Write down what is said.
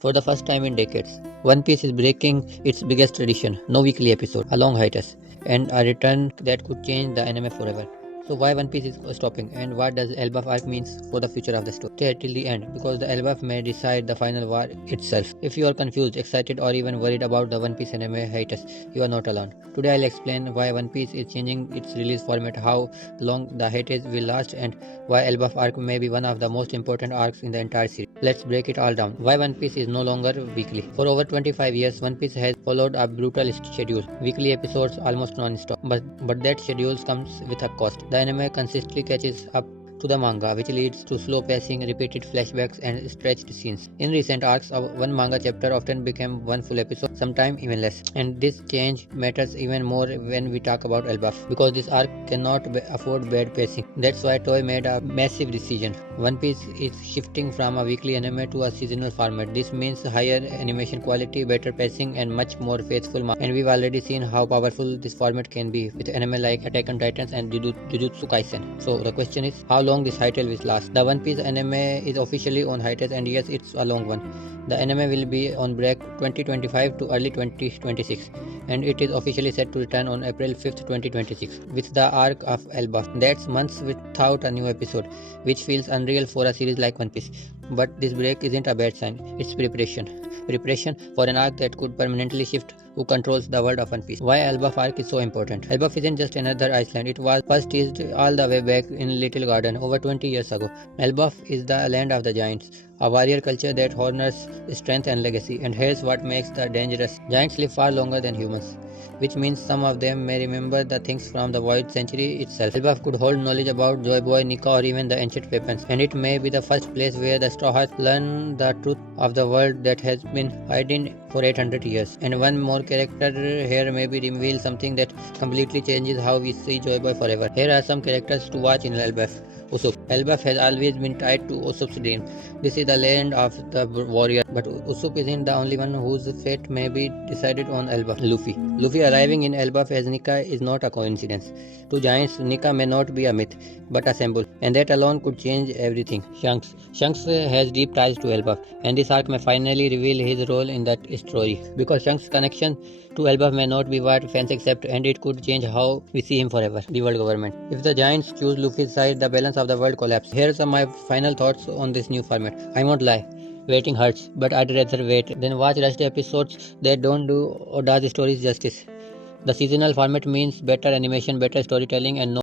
For the first time in decades, One Piece is breaking its biggest tradition, no weekly episode, a long hiatus, and a return that could change the anime forever. So why One Piece is stopping, and what does Elbaf Arc means for the future of the story? Stay till the end, because the Elbaf may decide the final war itself. If you are confused, excited, or even worried about the One Piece anime hiatus, you are not alone. Today I'll explain why One Piece is changing its release format, how long the hiatus will last, and why Elbaf Arc may be one of the most important arcs in the entire series. Let's break it all down. Why One Piece is no longer weekly. For over 25 years, One Piece has followed a brutal schedule. Weekly episodes almost non-stop. But that schedule comes with a cost. The anime consistently catches up to the manga, which leads to slow pacing, repeated flashbacks, and stretched scenes. In recent arcs, one manga chapter often became one full episode, sometimes even less. And this change matters even more when we talk about Elbaf, because this arc cannot afford bad pacing. That's why Toei made a massive decision. One Piece is shifting from a weekly anime to a seasonal format. This means higher animation quality, better pacing, and much more faithful manga. And we've already seen how powerful this format can be with anime like Attack on Titans and Jujutsu Kaisen. So the question is, how long this hiatus will last? The One Piece anime is officially on hiatus, and yes, it's a long one. The anime will be on break 2025 to early 2026, and it is officially set to return on April 5th, 2026, with the arc of Elbaf. That's months without a new episode, which feels unreal for a series like One Piece. But this break isn't a bad sign, it's preparation. Preparation for an arc that could permanently shift who controls the world of One Piece. Why Elbaf Arc is so important? Elbaf isn't just another island. It was first teased all the way back in Little Garden over 20 years ago. Elbaf is the land of the giants, a warrior culture that honors strength and legacy. And here's what makes the dangerous. Giants live far longer than humans, which means some of them may remember the things from the Void Century itself. Elbaf could hold knowledge about Joy Boy, Nika, or even the ancient weapons, and it may be the first place where the Straw Hats learn the truth of the world that has been hidden for 800 years. And one more character here maybe reveal something that completely changes how we see Joy Boy forever. Here are some characters to watch in Elbaf. Usopp. Elbaf has always been tied to Usopp's dream. This is the land of the warrior, but Usopp isn't the only one whose fate may be decided on Elbaf. Luffy arriving in Elbaf as Nika is not a coincidence. To giants, Nika may not be a myth, but a symbol, and that alone could change everything. Shanks has deep ties to Elbaf, and this arc may finally reveal his role in that story. Because Shanks' connection to Elbaf may not be what fans accept, and it could change how we see him forever. The world government. If the giants choose Luffy's side, the balance of the world collapses. Here are my final thoughts on this new format. I won't lie. Waiting hurts, but I'd rather wait than watch rushed episodes that don't do or does the stories justice. The seasonal format means better animation, better storytelling, and no